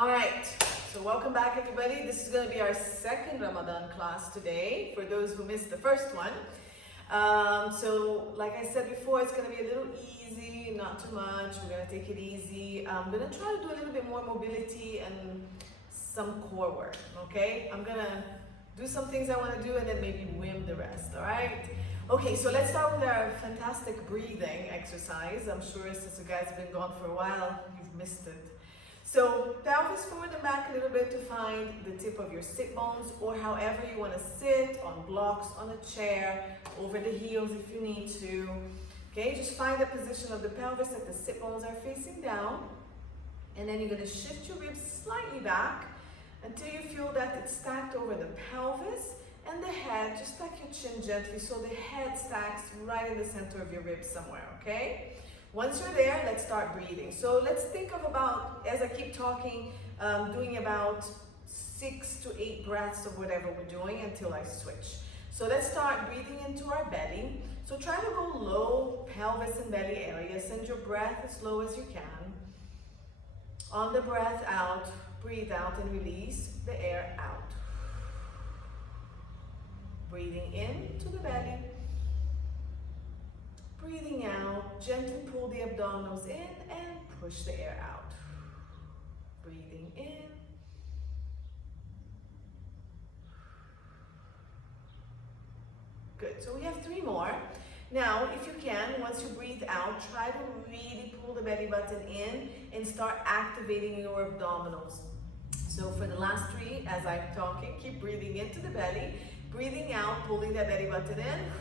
All right, so welcome back everybody. This is going to be our second Ramadan class today for those who missed the first one. So like I said before, it's going to be a little easy, not too much. We're going to take it easy. I'm going to try to do a little bit more mobility and some core work, okay? I'm going to do some things I want to do and then maybe whim the rest, all right? Okay, so let's start with our fantastic breathing exercise. I'm sure since you guys have been gone for a while, you've missed it. So pelvis forward and back a little bit to find the tip of your sit bones, or however you want to sit, on blocks, on a chair, over the heels if you need to. Okay, just find the position of the pelvis that the sit bones are facing down. And then you're going to shift your ribs slightly back until you feel that it's stacked over the pelvis and the head. Just tuck your chin gently so the head stacks right in the center of your ribs somewhere, okay? Once you're there, let's start breathing. So let's think of about, as I keep talking, doing about 6 to 8 breaths of whatever we're doing until I switch. So let's start breathing into our belly. So try to go low, pelvis and belly area. Send your breath as low as you can. On the breath out, breathe out and release the air out. Breathing in to the belly. Breathing out, gently pull the abdominals in and push the air out. Breathing in. Good, so we have 3 more. Now, if you can, once you breathe out, try to really pull the belly button in and start activating your abdominals. So for the last 3, as I'm talking, keep breathing into the belly, breathing out, pulling that belly button in,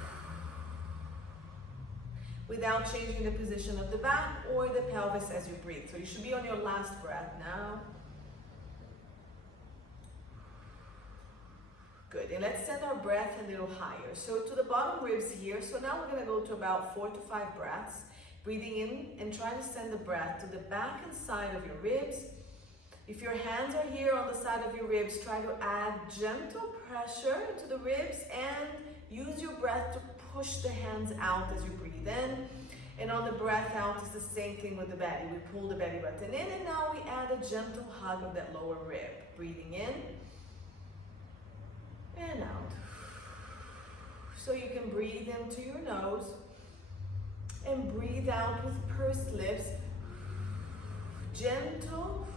without changing the position of the back or the pelvis as you breathe. So you should be on your last breath now. Good, and let's send our breath a little higher. So to the bottom ribs here, so now we're gonna go to about 4 to 5 breaths. Breathing in and try to send the breath to the back and side of your ribs. If your hands are here on the side of your ribs, try to add gentle pressure to the ribs and use your breath to push the hands out as you breathe in. And on the breath out, it's the same thing with the belly. We pull the belly button in and now we add a gentle hug of that lower rib. Breathing in and out. So you can breathe into your nose and breathe out with pursed lips. Gentle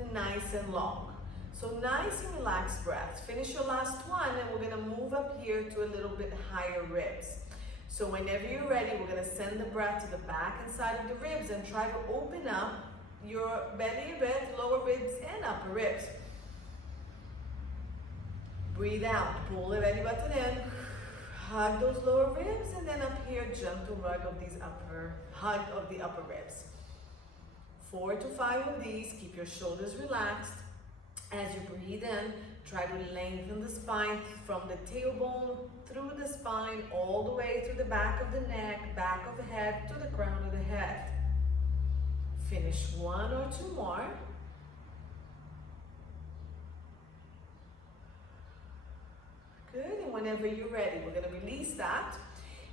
and nice and long. So nice and relaxed breaths. Finish your last one and we're going to move up here to a little bit higher ribs. So whenever you're ready, we're going to send the breath to the back and side of the ribs and try to open up your belly a bit, lower ribs and upper ribs. Breathe out, pull the belly button in, hug those lower ribs, and then up here, gentle hug of the upper ribs. 4 to 5 of these, keep your shoulders relaxed. As you breathe in, try to lengthen the spine from the tailbone through the spine all the way through the back of the neck, back of the head to the crown of the head. Finish 1 or 2 more. Good, and whenever you're ready, we're going to release that.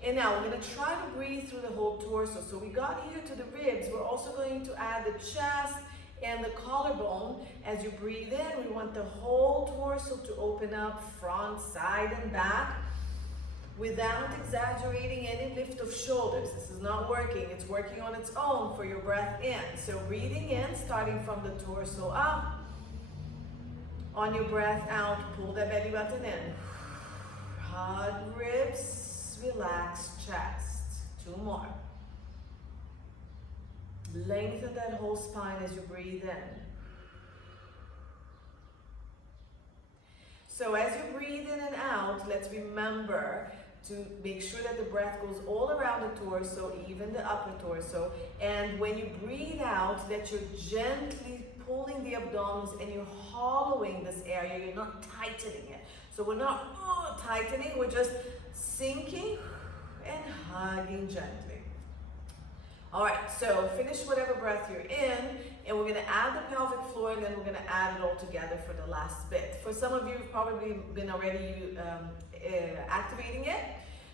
And now we're going to try to breathe through the whole torso. So we got here to the ribs. We're also going to add the chest and the collarbone. As you breathe in, we want the whole torso to open up, front, side, and back, without exaggerating any lift of shoulders. This is not working. It's working on its own for your breath in. So breathing in, starting from the torso up. On your breath out, pull that belly button in. Hug ribs, relax chest. 2 more. Lengthen that whole spine as you breathe in. So as you breathe in and out, let's remember to make sure that the breath goes all around the torso, even the upper torso. And when you breathe out, that you're gently pulling the abdominals and you're hollowing this area. You're not tightening it. So we're not tightening, we're just sinking and hugging gently. All right, so finish whatever breath you're in, and we're gonna add the pelvic floor, and then we're gonna add it all together for the last bit. For some of you, you've probably been already activating it.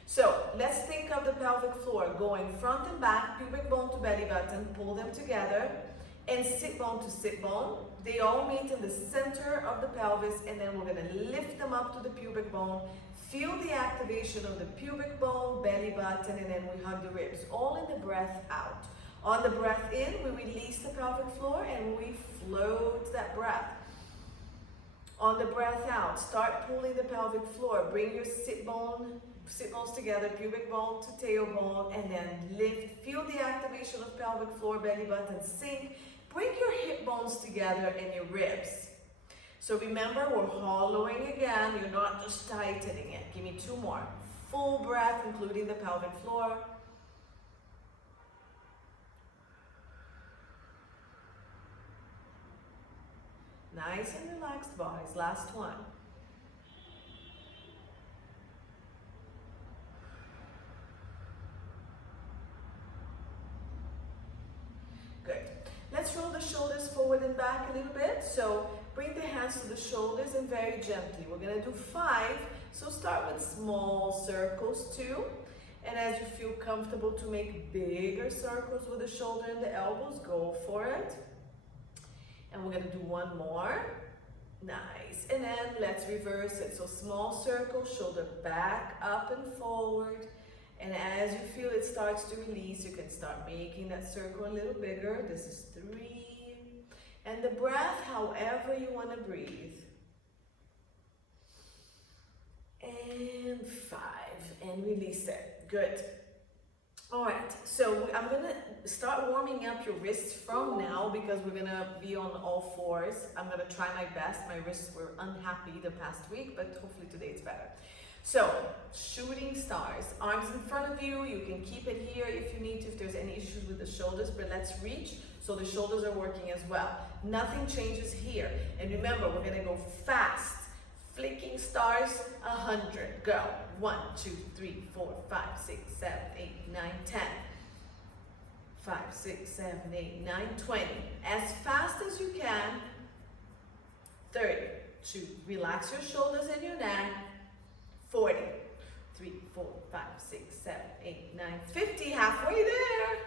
So let's think of the pelvic floor going front and back, pubic bone to belly button, pull them together, and sit bone to sit bone. They all meet in the center of the pelvis, and then we're gonna lift them up to the pubic bone. Feel the activation of the pubic bone, belly button, and then we hug the ribs, all in the breath out. On the breath in, we release the pelvic floor and we float that breath. On the breath out, start pulling the pelvic floor. Bring your sit bones together, pubic bone to tailbone, and then lift. Feel the activation of pelvic floor, belly button, sink. Bring your hip bones together and your ribs. So remember, we're hollowing again. You're not just tightening it. Give me 2 more. Full breath, including the pelvic floor. Nice and relaxed bodies. Last one. Good. Let's roll the shoulders forward and back a little bit. So bring the hands to the shoulders and very gently. We're gonna do 5. So start with small circles too. And as you feel comfortable to make bigger circles with the shoulder and the elbows, go for it. And we're gonna do 1 more. Nice. And then let's reverse it. So small circle, shoulder back, up and forward. And as you feel it starts to release, you can start making that circle a little bigger. This is 3. And the breath, however you want to breathe. And 5. And release it. Good. All right, so I'm gonna start warming up your wrists from now because we're gonna be on all 4s. I'm gonna try my best. My wrists were unhappy the past week, but hopefully today it's better. So, shooting stars, arms in front of you. You can keep it here if you need to, if there's any issues with the shoulders, but let's reach so the shoulders are working as well. Nothing changes here. And remember, we're gonna go fast. Flicking stars, 100. Go. 1, 2, 3, 4, 5, 6, 7, 8, 9, 10. 5, 6, 7, 8, 9, 20. As fast as you can. 30. 2. Relax your shoulders and your neck. 40. 3, 4, 5, 6, 7, 8, 9, 50. Halfway there.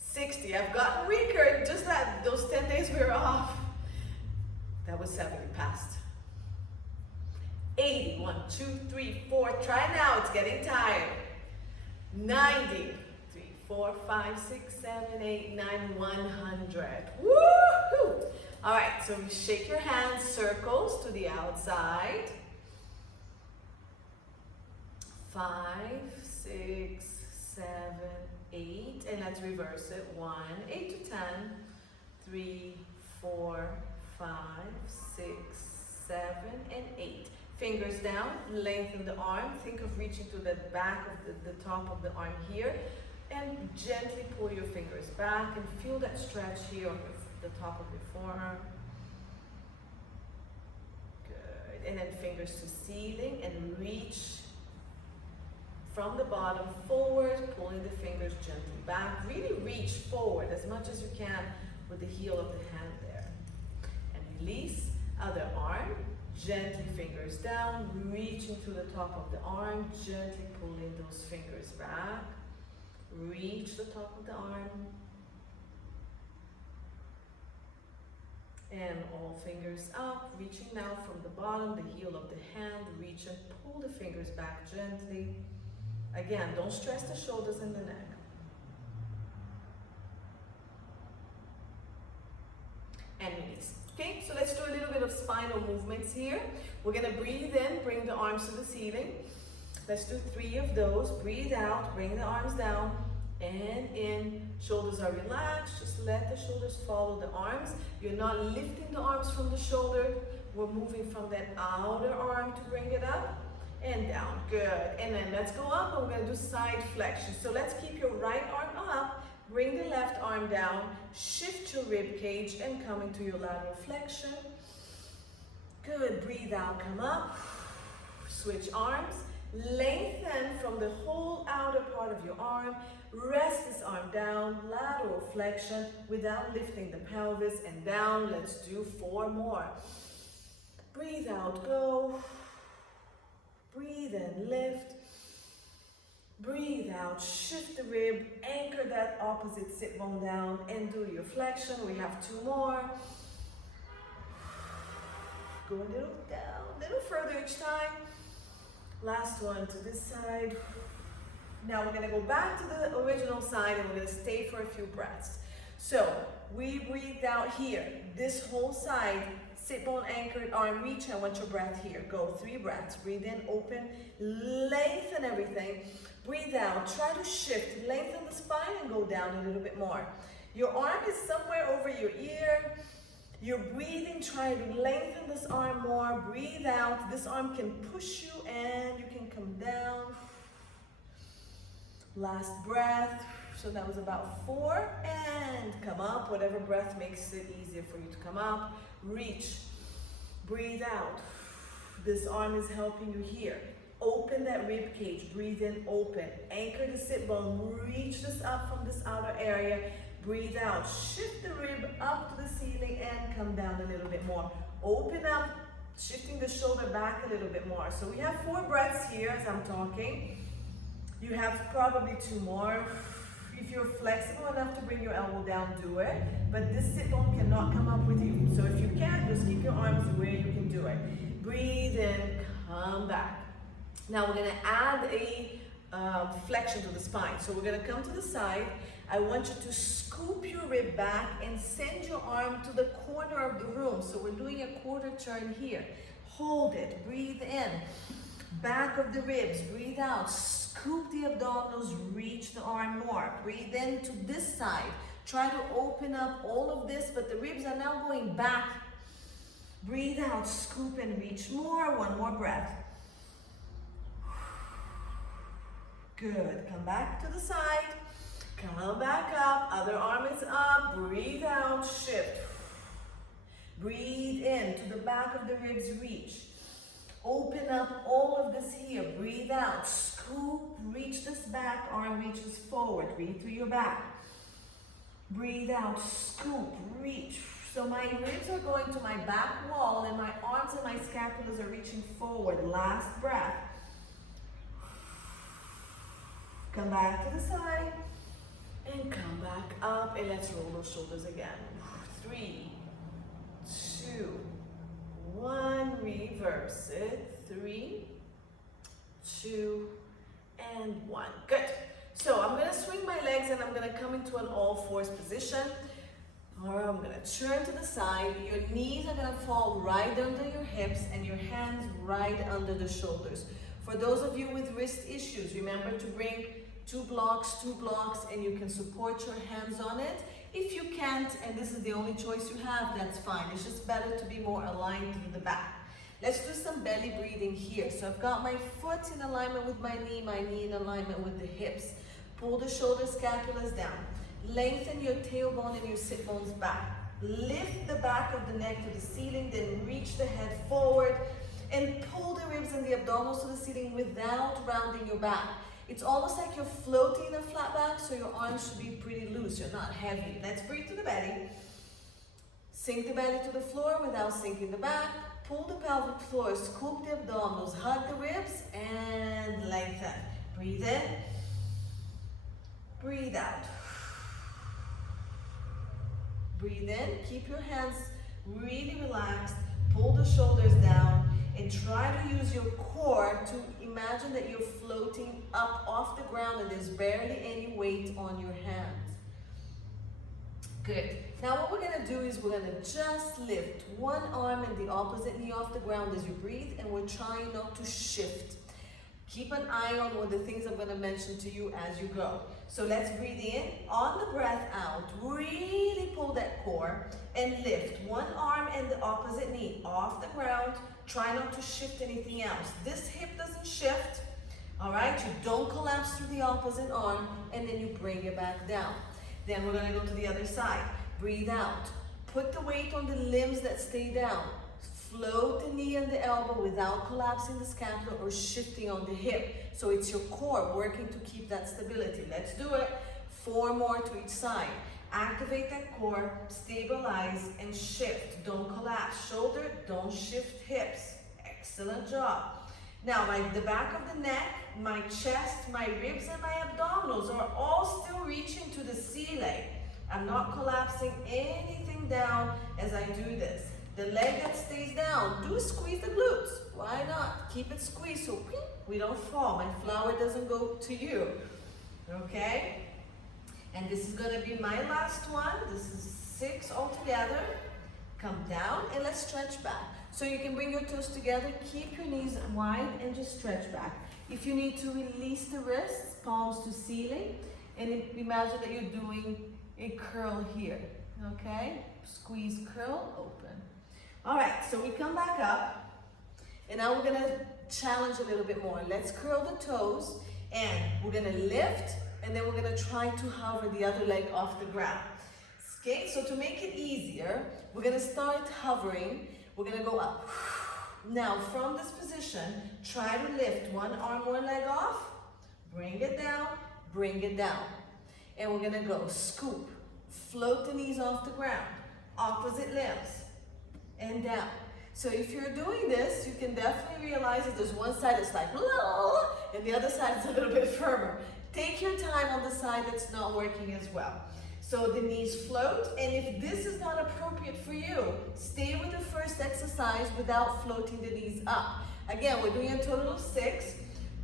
60. I've gotten weaker. Just that those 10 days we were off. That was 70 past. 80, 1, 2, 3, 4, try now, it's getting tired. 90, 3, 4, 5, 6, 7, 8, 9, 100. Woohoo! All right, so we shake your hands, circles to the outside. 5, 6, 7, 8, and let's reverse it. 1, 8 to 10, 3, 4, 5, 6, 7, and 8. Fingers down, lengthen the arm. Think of reaching to the back of the top of the arm here. And gently pull your fingers back and feel that stretch here on the top of your forearm. Good. And then fingers to ceiling and reach from the bottom forward, pulling the fingers gently back. Really reach forward as much as you can with the heel of the hand there. And release, other arm. Gently fingers down, reaching to the top of the arm, gently pulling those fingers back. Reach the top of the arm. And all fingers up, reaching now from the bottom, the heel of the hand, reach and pull the fingers back gently. Again, don't stress the shoulders and the neck. And release. Okay, so let's do a little bit of spinal movements here. We're gonna breathe in, bring the arms to the ceiling. Let's do 3 of those. Breathe out, bring the arms down, and in. Shoulders are relaxed, just let the shoulders follow the arms. You're not lifting the arms from the shoulder. We're moving from that outer arm to bring it up and down. Good, and then let's go up and we're gonna do side flexion. So let's keep your right arm up. Bring the left arm down, shift your rib cage and come into your lateral flexion. Good, breathe out, come up. Switch arms, lengthen from the whole outer part of your arm. Rest this arm down, lateral flexion without lifting the pelvis and down. Let's do 4 more. Breathe out, go. Breathe in, lift. Breathe out, shift the rib, anchor that opposite sit bone down, and do your flexion. We have 2 more. Go a little down, a little further each time. Last one to this side. Now we're gonna go back to the original side and we're gonna stay for a few breaths. So we breathe out here, this whole side, sit bone anchored, arm reach. I want your breath here. Go 3 breaths. Breathe in, open, lengthen everything. Breathe out, try to shift, lengthen the spine and go down a little bit more. Your arm is somewhere over your ear. You're breathing, try to lengthen this arm more. Breathe out, this arm can push you and you can come down. Last breath. So that was about 4 and come up. Whatever breath makes it easier for you to come up. Reach, breathe out. This arm is helping you here. Open that rib cage, breathe in, open. Anchor the sit bone, reach this up from this outer area. Breathe out, shift the rib up to the ceiling and come down a little bit more. Open up, shifting the shoulder back a little bit more. So we have 4 breaths here as I'm talking. You have probably 2 more. If you're flexible enough to bring your elbow down, do it. But this sit bone cannot come up with you. So if you can't, just keep your arms where you can do it. Breathe in, come back. Now we're gonna add a flexion to the spine. So we're gonna come to the side. I want you to scoop your rib back and send your arm to the corner of the room. So we're doing a quarter turn here. Hold it, breathe in. Back of the ribs, breathe out. Scoop the abdominals, reach the arm more. Breathe in to this side. Try to open up all of this, but the ribs are now going back. Breathe out, scoop and reach more. 1 more breath. Good, come back to the side. Come back up, other arm is up. Breathe out, shift. Breathe in to the back of the ribs, reach. Open up all of this here. Breathe out. Scoop. Reach this back. Arm reaches forward. Breathe through your back. Breathe out. Scoop. Reach. So my ribs are going to my back wall and my arms and my scapulas are reaching forward. Last breath. Come back to the side. And come back up. And let's roll those shoulders again. 3, 2, 1, reverse it. 3, 2, and 1. Good. So I'm going to swing my legs and I'm going to come into an all-fours position. Or I'm going to turn to the side. Your knees are going to fall right under your hips and your hands right under the shoulders. For those of you with wrist issues, remember to bring 2 blocks, and you can support your hands on it. If you can't, and this is the only choice you have, that's fine. It's just better to be more aligned to the back. Let's do some belly breathing here. So I've got my foot in alignment with my knee in alignment with the hips. Pull the shoulder scapulas down. Lengthen your tailbone and your sit bones back. Lift the back of the neck to the ceiling, then reach the head forward and pull the ribs and the abdominals to the ceiling without rounding your back. It's almost like you're floating in a flat back, so your arms should be pretty loose. You're not heavy. Let's breathe to the belly. Sink the belly to the floor without sinking the back. Pull the pelvic floor, scoop the abdominals, hug the ribs, and lengthen. Breathe in. Breathe out. Breathe in. Keep your hands really relaxed. Pull the shoulders down and try to use your core to imagine that you're floating up off the ground and there's barely any weight on your hands. Good. Now what we're going to do is we're going to just lift one arm and the opposite knee off the ground as you breathe, and we're trying not to shift. Keep an eye on what the things I'm going to mention to you as you go. So let's breathe in. On the breath out, really pull that core and lift one arm and the opposite knee off the ground. Try not to shift anything else. This hip doesn't shift. All right, you don't collapse through the opposite arm, and then you bring it back down. Then we're going to go to the other side. Breathe out. Put the weight on the limbs that stay down. Float the knee and the elbow without collapsing the scapula or shifting on the hip. So it's your core working to keep that stability. Let's do it. 4 more to each side. Activate that core, stabilize, and shift. Don't collapse shoulder, don't shift hips. Excellent job. Now, the back of the neck, my chest, my ribs, and my abdominals are all still reaching to the ceiling. I'm not collapsing anything down as I do this. The leg that stays down, do squeeze the glutes. Why not? Keep it squeezed so we don't fall. My flower doesn't go to you. Okay? And this is gonna be my last one. This is 6 altogether. Come down and let's stretch back. So you can bring your toes together, keep your knees wide and just stretch back. If you need to release the wrists, palms to ceiling, and imagine that you're doing a curl here, okay? Squeeze, curl, open. All right, so we come back up, and now we're gonna challenge a little bit more. Let's curl the toes, and we're gonna lift, and then we're gonna try to hover the other leg off the ground. Okay, so to make it easier, we're gonna start hovering. We're gonna go up. Now, from this position, try to lift one arm, one leg off, bring it down, bring it down. And we're gonna go scoop, float the knees off the ground, opposite limbs, and down. So if you're doing this, you can definitely realize that there's one side that's like, and the other side is a little bit firmer. Take your time on the side that's not working as well. So the knees float, and if this is not appropriate for you, stay with the first exercise without floating the knees up. Again, we're doing a total of 6.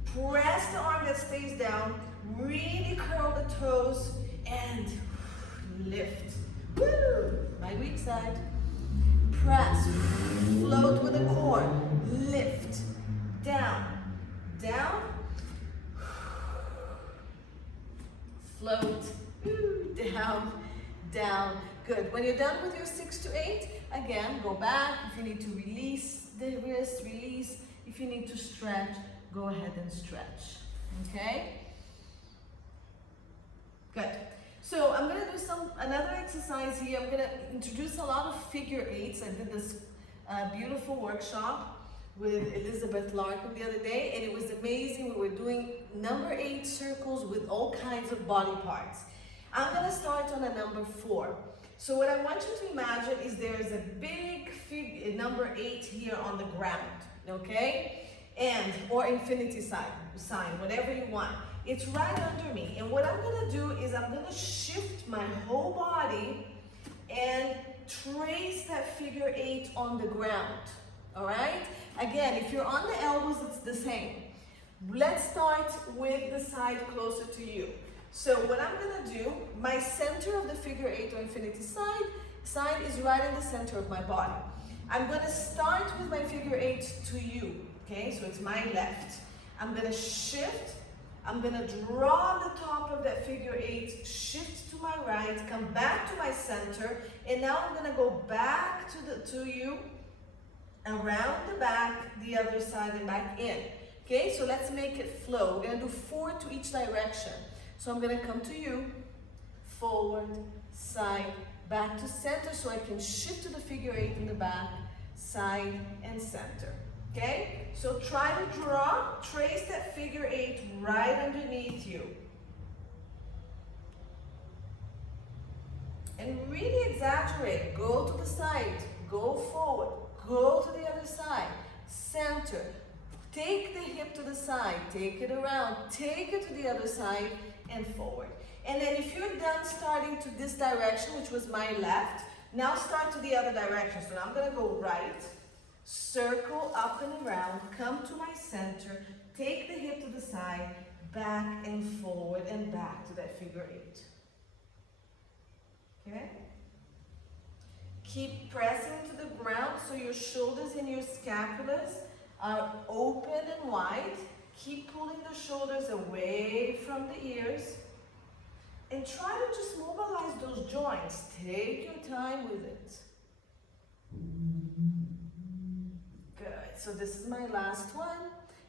Press the arm that stays down, really curl the toes, and lift. Woo! My weak side. Press, float with the core, lift, down, down, float, down, down. Good. When you're done with your 6 to 8, again, go back. If you need to release the wrist, release. If you need to stretch, go ahead and stretch. Okay? Good. So I'm going to do another exercise here. I'm going to introduce a lot of figure 8s. I did this beautiful workshop with Elizabeth Larkin the other day, and it was amazing. We were doing number 8 circles with all kinds of body parts. I'm going to start on a number 4. So what I want you to imagine is there's a big number 8 here on the ground, okay? And, or infinity sign, whatever you want. It's right under me. And what I'm going to do is I'm going to shift my whole body and trace that figure 8 on the ground, all right? Again, if you're on the elbows, it's the same. Let's start with the side closer to you. So what I'm gonna do, my center of the figure 8 or infinity sign is right in the center of my body. I'm gonna start with my figure 8 to you, okay? So it's my left. I'm gonna shift, I'm gonna draw the top of that figure 8, shift to my right, come back to my center, and now I'm gonna go back to you, around the back, the other side, and back in. Okay, so let's make it flow. We're gonna do 4 to each direction. So I'm gonna come to you, forward, side, back to center, so I can shift to the figure 8 in the back, side, and center. Okay, so try to draw, trace that figure 8 right underneath you. And really exaggerate, go to the side, go forward, go to the other side, center. Take the hip to the side, take it around, take it to the other side, and forward. And then if you're done starting to this direction, which was my left, now start to the other direction. So now I'm gonna go right, circle up and around, come to my center, take the hip to the side, back and forward and back to that figure 8. Okay? Keep pressing to the ground so your shoulders and your scapulas are open and wide. Keep pulling the shoulders away from the ears. And try to just mobilize those joints. Take your time with it. Good. So this is my last one.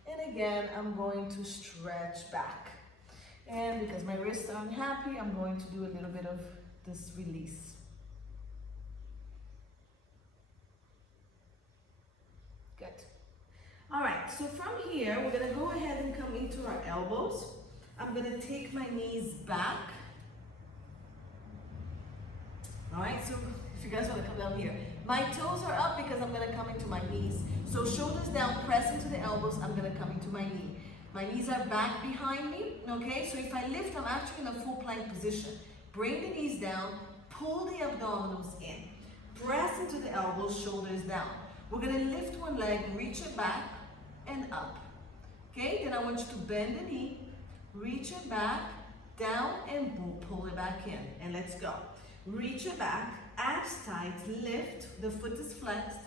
And again, I'm going to stretch back. And because my wrists are unhappy, I'm going to do a little bit of this release. Good. All right, so from here, we're gonna go ahead and come into our elbows. I'm gonna take my knees back. All right, so if you guys wanna come down here. My toes are up because I'm gonna come into my knees. So shoulders down, press into the elbows, I'm gonna come into my knee. My knees are back behind me, okay? So if I lift, I'm actually in a full plank position. Bring the knees down, pull the abdominals in. Press into the elbows, shoulders down. We're gonna lift one leg, reach it back and up. Okay, then I want you to bend the knee, reach it back, down and pull it back in. And let's go. Reach it back, abs tight, lift, the foot is flexed,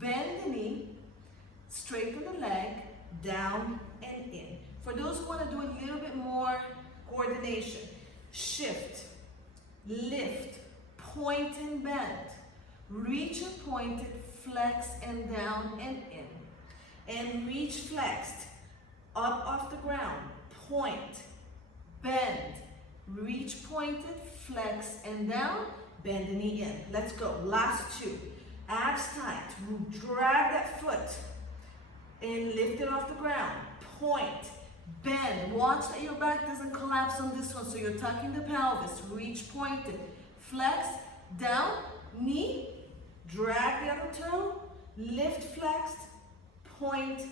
bend the knee, straighten the leg, down and in. For those who want to do a little bit more coordination, shift, lift, point and bend, reach and point it, flex and down and in. And reach flexed, up off the ground, point, bend, reach pointed, flex and down, bend the knee in. Let's go, last two. Abs tight, drag that foot and lift it off the ground. Point, bend, watch that your back doesn't collapse on this one, so you're tucking the pelvis. Reach pointed, flex, down, knee, drag the other toe, lift flexed, point,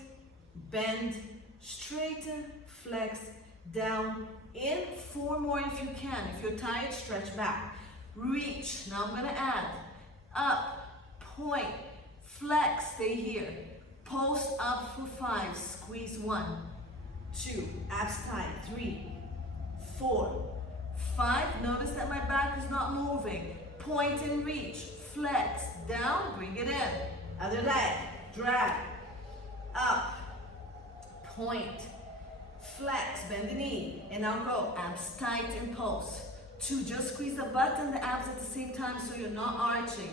bend, straighten, flex, down, in. 4 more if you can. If you're tired, stretch back. Reach, now I'm gonna add, up, point, flex, stay here. Pulse up for 5, squeeze 1, 2, abs tight, 3, 4, 5. Notice that my back is not moving. Point and reach, flex, down, bring it in. Other leg, drag, up, point, flex, bend the knee, and now go, abs tight and pulse. 2, just squeeze the butt and the abs at the same time so you're not arching.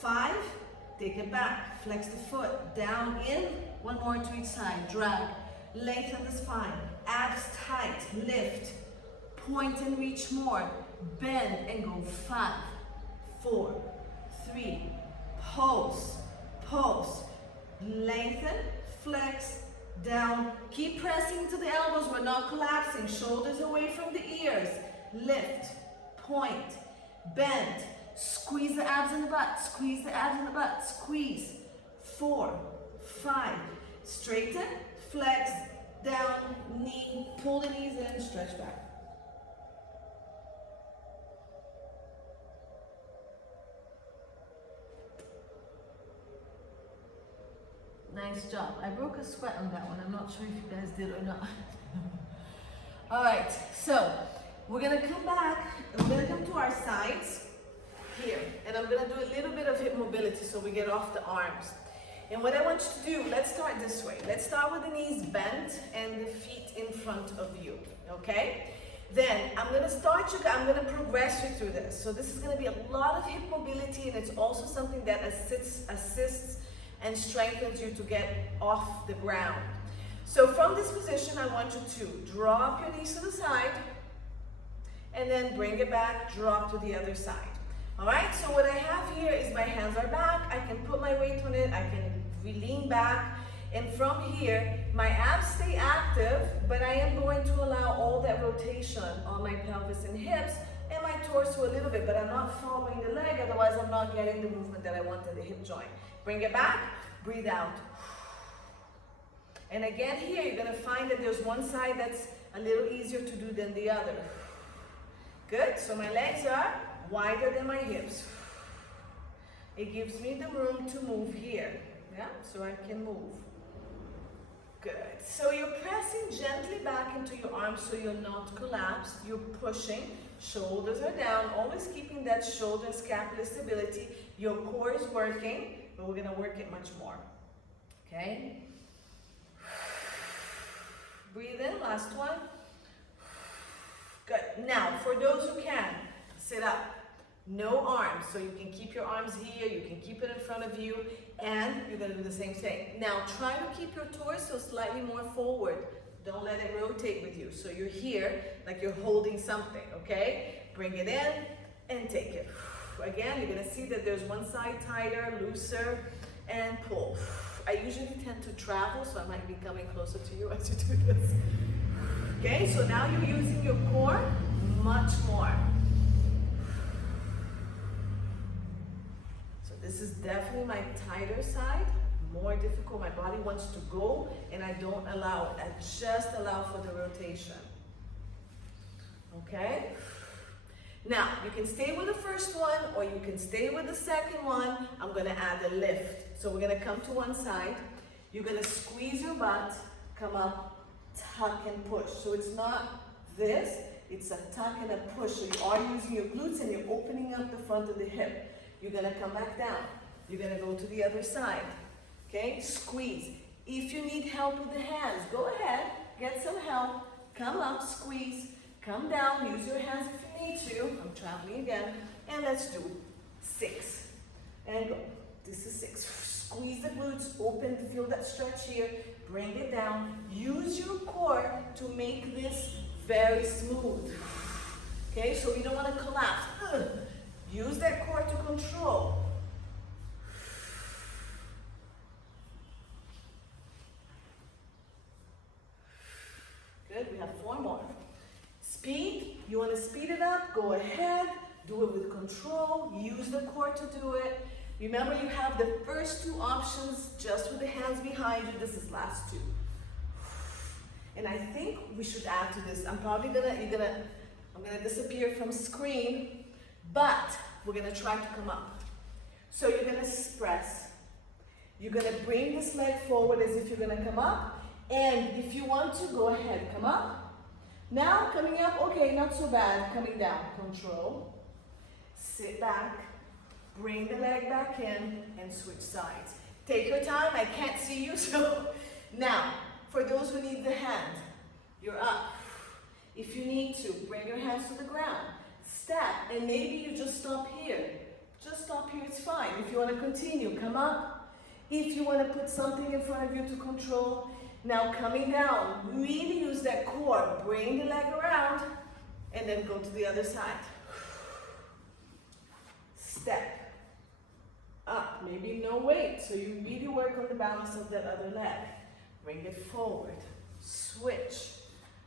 5, take it back, flex the foot, down, in, 1 more to each side, drag, lengthen the spine, abs tight, lift, point and reach more, bend and go 5, 4, 3, pulse, pulse, lengthen, flex, down, keep pressing to the elbows, we're not collapsing, shoulders away from the ears, lift, point, bend, squeeze the abs in the butt, squeeze the abs in the butt, squeeze, 4, 5, straighten, flex, down, knee, pull the knees in, stretch back. Nice job. I broke a sweat on that one. I'm not sure if you guys did or not. All right, so we're gonna come back. I'm gonna come to our sides here, and I'm gonna do a little bit of hip mobility so we get off the arms. And what I want you to do, let's start this way. Let's start with the knees bent and the feet in front of you, okay? Then I'm gonna progress you through this. So this is gonna be a lot of hip mobility, and it's also something that assists and strengthens you to get off the ground. So from this position, I want you to drop your knees to the side and then bring it back, drop to the other side. All right, so what I have here is my hands are back. I can put my weight on it. I can lean back. And from here, my abs stay active, but I am going to allow all that rotation on my pelvis and hips and my torso a little bit, but I'm not following the leg, otherwise I'm not getting the movement that I want in the hip joint. Bring it back, breathe out. And again here, you're gonna find that there's one side that's a little easier to do than the other. Good, so my legs are wider than my hips. It gives me the room to move here, yeah, so I can move. Good, so you're pressing gently back into your arms so you're not collapsed. You're pushing, shoulders are down, always keeping that shoulder and scapular stability. Your core is working, but we're gonna work it much more, okay? Breathe in, last one. Good, now for those who can, sit up. No arms, so you can keep your arms here, you can keep it in front of you, and you're gonna do the same thing. Now try to keep your torso slightly more forward. Don't let it rotate with you. So you're here, like you're holding something, okay? Bring it in and take it. Again, you're gonna see that there's one side tighter, looser, and pull. I usually tend to travel, so I might be coming closer to you as you do this. Okay, so now you're using your core much more. This is definitely my tighter side, more difficult. My body wants to go and I don't allow it. I just allow for the rotation. Okay? Now, you can stay with the first one or you can stay with the second one. I'm gonna add a lift. So we're gonna come to one side. You're gonna squeeze your butt, come up, tuck and push. So it's not this, it's a tuck and a push. So you are using your glutes and you're opening up the front of the hip. You're gonna come back down. You're gonna go to the other side. Okay, squeeze. If you need help with the hands, go ahead, get some help. Come up, squeeze. Come down, use your hands if you need to. I'm traveling again. And let's do 6. And go. This is 6. Squeeze the glutes, open, feel that stretch here. Bring it down. Use your core to make this very smooth. Okay, so we don't want to collapse. Use that core to control. Good, we have 4 more. Speed, you want to speed it up, go ahead, do it with control, use the core to do it. Remember, you have the first 2 options just with the hands behind you. This is last 2. And I think we should add to this. I'm gonna disappear from screen, but we're gonna try to come up. So you're gonna press. You're gonna bring this leg forward as if you're gonna come up. And if you want to, go ahead, come up. Now, coming up, okay, not so bad. Coming down, control. Sit back, bring the leg back in, and switch sides. Take your time, I can't see you, so. Now, for those who need the hand, you're up. If you need to, bring your hands to the ground. Step, and maybe you just stop here. Just stop here, it's fine. If you want to continue, come up. If you want to put something in front of you to control. Now coming down, really use that core. Bring the leg around, and then go to the other side. Step. Up, maybe no weight, so you really work on the balance of that other leg. Bring it forward. Switch.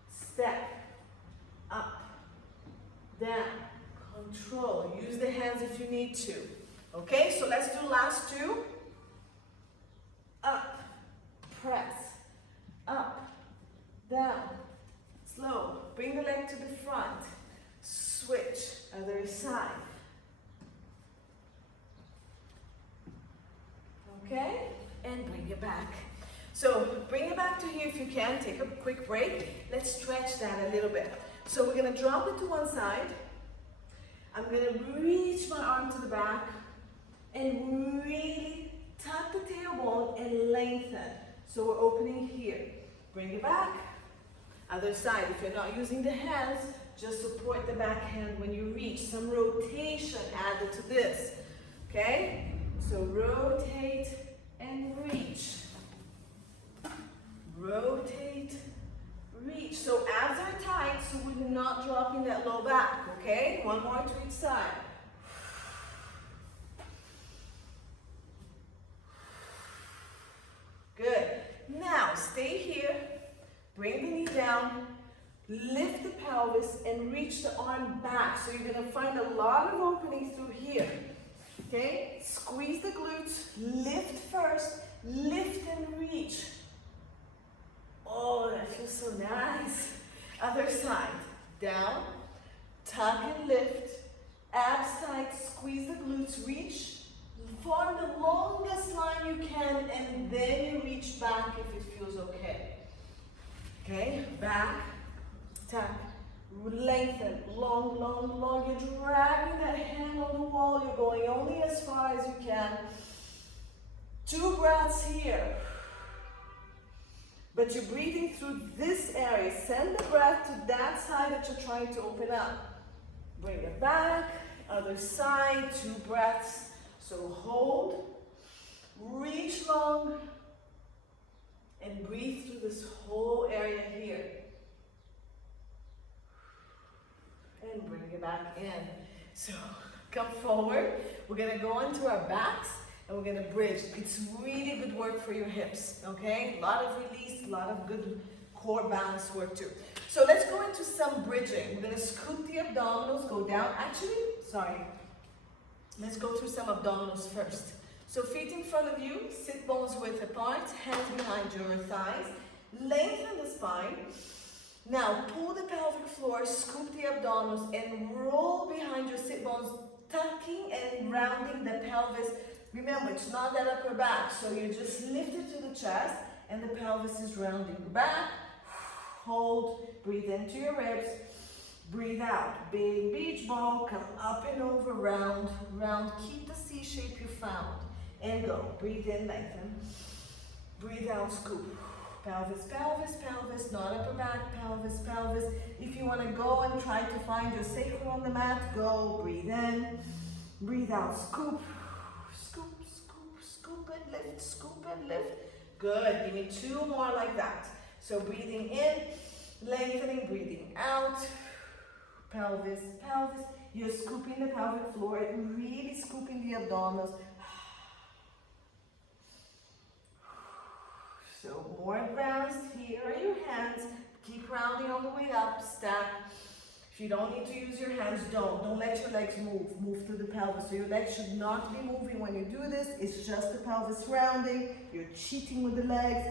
Step. Up. Down. Control. Use the hands if you need to. Okay, so let's do last 2. Up. Press. Up. Down. Slow. Bring the leg to the front. Switch. Other side. Okay, and bring it back. So bring it back to here if you can. Take a quick break. Let's stretch that a little bit. So we're gonna drop it to one side. I'm gonna reach my arm to the back and really tuck the tailbone and lengthen. So we're opening here. Bring it back. Other side. If you're not using the hands, just support the back hand when you reach. Some rotation added to this. Okay? So rotate and reach. Rotate, reach. So abs are tight, so we're not dropping that low back, okay? One more to each side. Good. Now, stay here. Bring the knee down. Lift the pelvis and reach the arm back. So you're going to find a lot of opening through here. Okay, squeeze the glutes, lift first, lift and reach. Oh, that feels so nice. Other side, down, tuck and lift, abs tight, squeeze the glutes, reach, form the longest line you can, and then you reach back if it feels okay. Okay, back, tuck. Lengthen, long, long, long. You're dragging that hand on the wall. You're going only as far as you can. 2 breaths here. But you're breathing through this area. Send the breath to that side that you're trying to open up. Bring it back. Other side, 2 breaths. So hold, reach long, and breathe through this whole area here. And bring it back in. So come forward. We're gonna go onto our backs and we're gonna bridge. It's really good work for your hips, okay? A lot of release, a lot of good core balance work too. So let's go into some bridging. We're gonna scoop the abdominals, go down. Actually, sorry. Let's go through some abdominals first. So feet in front of you, sit bones width apart, hands behind your thighs, lengthen the spine. Now pull the pelvic floor, scoop the abdominals and roll behind your sit bones, tucking and rounding the pelvis. Remember, it's not that upper back, so you just lift it to the chest and the pelvis is rounding back. Hold, breathe into your ribs, breathe out. Big beach ball, come up and over, round, round. Keep the C shape you found and go. Breathe in, lengthen. Breathe out, scoop. Pelvis, pelvis, pelvis, not upper back, pelvis, pelvis. If you want to go and try to find your sacrum on the mat, go. Breathe in, breathe out, scoop. Scoop, scoop, scoop and lift, scoop and lift. Good, give me 2 more like that. So breathing in, lengthening, breathing out. Pelvis, pelvis. You're scooping the pelvic floor, really scooping the abdominals. So more advanced, here are your hands. Keep rounding on the way up, stack. If you don't need to use your hands, don't let your legs move through the pelvis. So your legs should not be moving when you do this. It's just the pelvis rounding. You're cheating with the legs.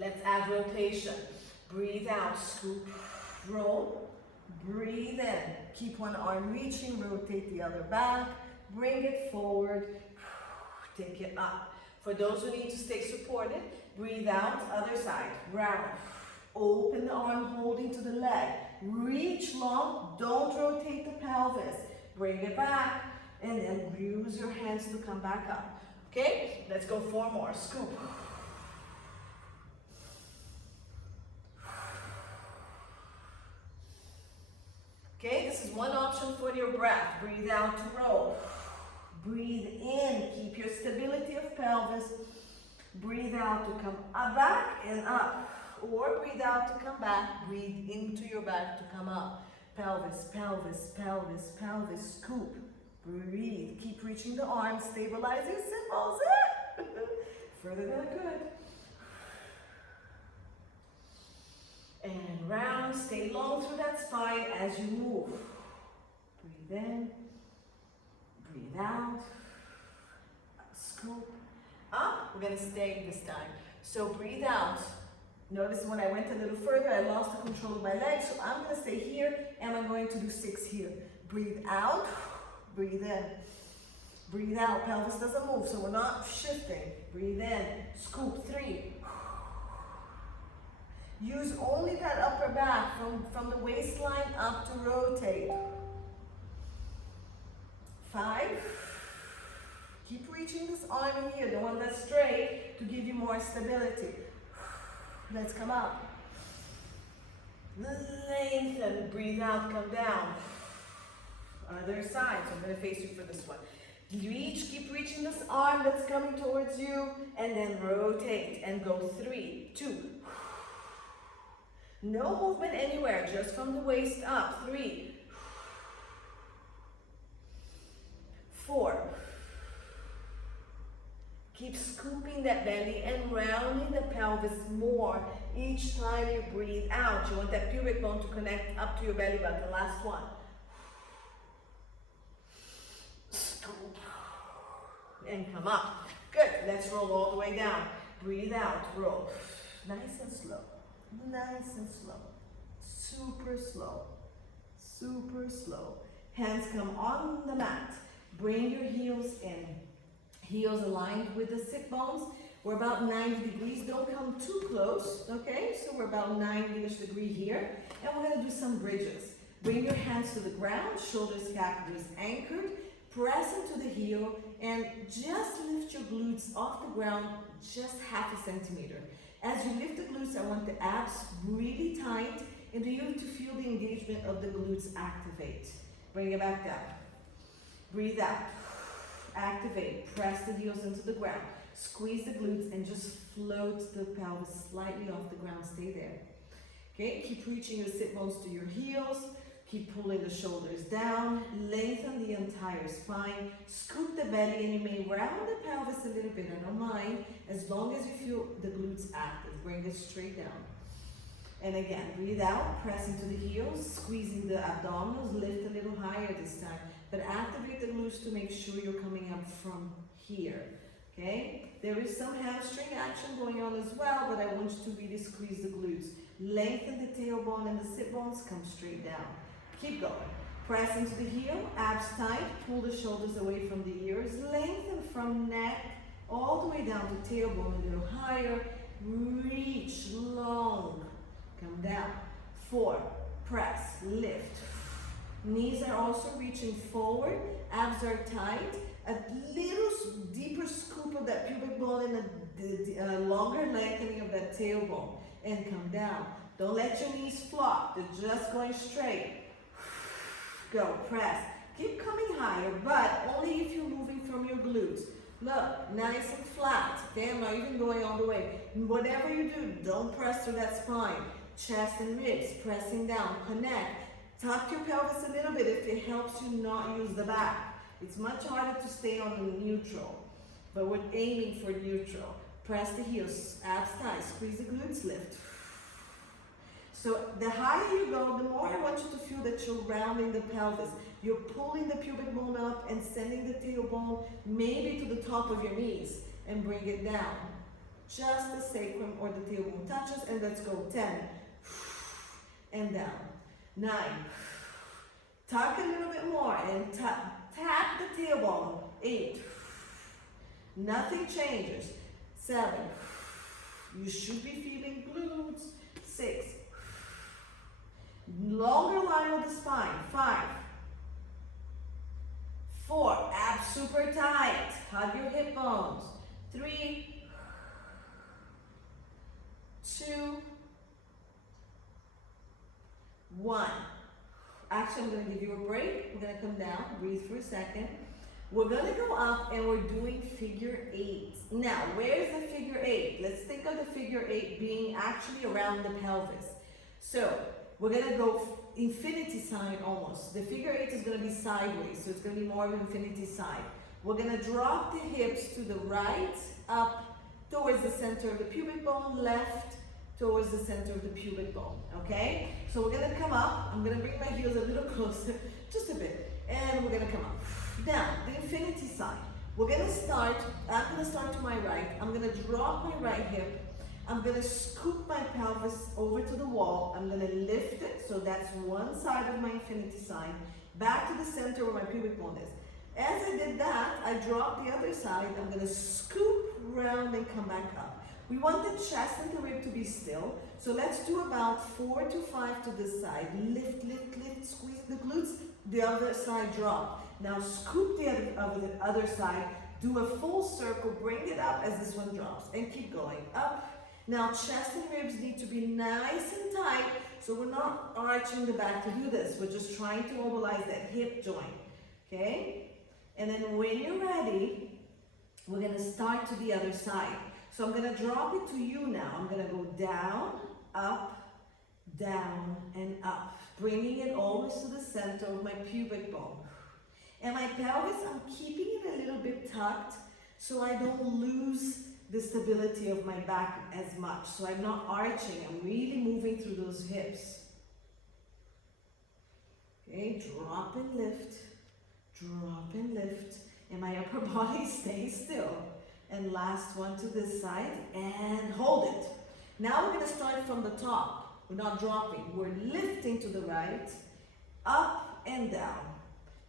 Let's add rotation. Breathe out, scoop, roll. Breathe in. Keep one arm reaching, rotate the other back. Bring it forward, take it up. For those who need to stay supported, breathe out, other side, round. Open the arm, holding to the leg. Reach long, don't rotate the pelvis. Bring it back, and then use your hands to come back up. Okay, let's go 4 more, scoop. Okay, this is one option for your breath. Breathe out to roll. Breathe in, keep your stability of pelvis. Breathe out to come up, back and up. Or breathe out to come back, breathe into your back to come up. Pelvis, pelvis, pelvis, pelvis, scoop. Breathe, keep reaching the arms, stabilize your sit bones. Further than good. And round, stay long through that spine as you move. Breathe in. Breathe out, scoop, up. We're going to stay this time. So breathe out. Notice when I went a little further, I lost the control of my legs. So I'm going to stay here and I'm going to do 6 here. Breathe out, breathe in. Breathe out, pelvis doesn't move, so we're not shifting. Breathe in, scoop, 3. Use only that upper back from the waistline up to rotate. 5. Keep reaching this arm in here, the one that's straight, to give you more stability. Let's come up. Lengthen, breathe out, come down. Other side, so I'm going to face you for this one. Reach, keep reaching this arm that's coming towards you, and then rotate and go 3, 2. No movement anywhere, just from the waist up. 3, 4. Keep scooping that belly and rounding the pelvis more each time you breathe out. You want that pubic bone to connect up to your belly button. Last one. Scoop. And come up. Good. Let's roll all the way down. Breathe out. Roll. Nice and slow. Nice and slow. Super slow. Super slow. Hands come on the mat. Bring your heels in. Heels aligned with the sit bones. We're about 90 degrees. Don't come too close, okay? So we're about 90-ish degree here. And we're gonna do some bridges. Bring your hands to the ground, shoulders, scapulars anchored. Press into the heel and just lift your glutes off the ground just 0.5 centimeter. As you lift the glutes, I want the abs really tight and you to feel the engagement of the glutes activate. Bring it back down. Breathe out. Activate. Press the heels into the ground. Squeeze the glutes and just float the pelvis slightly off the ground. Stay there. Okay, keep reaching your sit bones to your heels. Keep pulling the shoulders down. Lengthen the entire spine. Scoop the belly and you may round the pelvis a little bit. I don't mind as long as you feel the glutes active. Bring it straight down. And again, breathe out, press into the heels, squeezing the abdominals, lift a little higher this time. But activate the glutes to make sure you're coming up from here, okay? There is some hamstring action going on as well, but I want you to really squeeze the glutes. Lengthen the tailbone and the sit bones, come straight down. Keep going. Press into the heel, abs tight, pull the shoulders away from the ears, lengthen from neck all the way down to tailbone, a little higher, reach long, come down. 4, press, lift. Knees are also reaching forward, abs are tight, a little deeper scoop of that pubic bone and a longer lengthening of that tailbone, and come down. Don't let your knees flop, they're just going straight. Go, press. Keep coming higher, but only if you're moving from your glutes. Look, nice and flat. Okay, I'm not even going all the way. Whatever you do, don't press through that spine. Chest and ribs, pressing down, connect. Tuck your pelvis a little bit if it helps you not use the back. It's much harder to stay on the neutral, but we're aiming for neutral. Press the heels, abs tight, squeeze the glutes, lift. So the higher you go, the more I want you to feel that you're rounding the pelvis. You're pulling the pubic bone up and sending the tailbone maybe to the top of your knees and bring it down. Just the sacrum or the tailbone touches, and let's go. 10 and down. 9. Tuck a little bit more and tap the tailbone. 8. Nothing changes. 7. You should be feeling glutes. 6. Longer line with the spine. 5. 4. Abs super tight. Hug your hip bones. 3. 2. 1. Actually, I'm going to give you a break. We're going to come down. Breathe for a second. We're going to go up and we're doing figure 8. Now, where's the figure 8? Let's think of the figure 8 being actually around the pelvis. So, we're going to go infinity sign almost. The figure 8 is going to be sideways, so it's going to be more of an infinity sign. We're going to drop the hips to the right, up towards the center of the pubic bone, left towards the center of the pubic bone, okay? So we're going to come up. I'm going to bring my heels a little closer, just a bit, and we're going to come up. Now, the infinity sign. We're going to start, I'm going to start to my right. I'm going to drop my right hip. I'm going to scoop my pelvis over to the wall. I'm going to lift it, so that's one side of my infinity sign, back to the center where my pubic bone is. As I did that, I dropped the other side. I'm going to scoop around and come back up. We want the chest and the rib to be still, so let's do about 4 to 5 to this side. Lift, lift, lift, squeeze the glutes, the other side drop. Now scoop the other side, do a full circle, bring it up as this one drops, and keep going up. Now chest and ribs need to be nice and tight, so we're not arching the back to do this. We're just trying to mobilize that hip joint, okay? And then when you're ready, we're gonna start to the other side. So I'm gonna drop it to you now. I'm gonna go down, and up, bringing it always to the center of my pubic bone. And my pelvis, I'm keeping it a little bit tucked so I don't lose the stability of my back as much. So I'm not arching, I'm really moving through those hips. Okay, drop and lift, and my upper body stays still. And last one to this side, and hold it. Now we're gonna start from the top. We're not dropping, we're lifting to the right, up and down.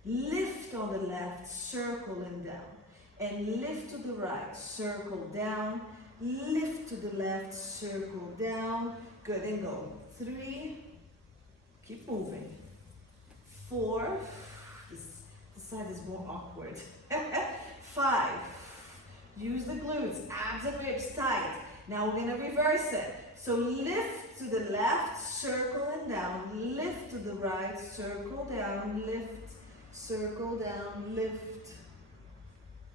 Lift on the left, circle and down. And lift to the right, circle down. Lift to the left, circle down. Good, and go. 3, keep moving. 4, this side is more awkward. 5, use the glutes, abs and ribs tight. Now we're gonna reverse it. So lift to the left, circle and down. Lift to the right, circle down, lift, circle down, lift,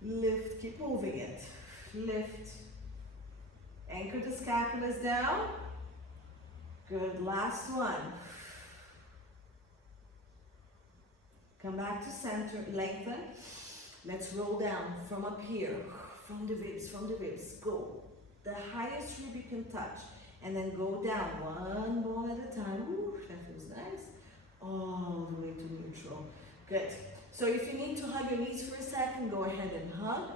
lift, keep moving it. Lift, anchor the scapulas down. Good, last one. Come back to center, lengthen. Let's roll down from up here, from the ribs, go. The highest rib you can touch. And then go down one more at a time. Ooh, that feels nice. All the way to neutral. Good. So if you need to hug your knees for a second, go ahead and hug.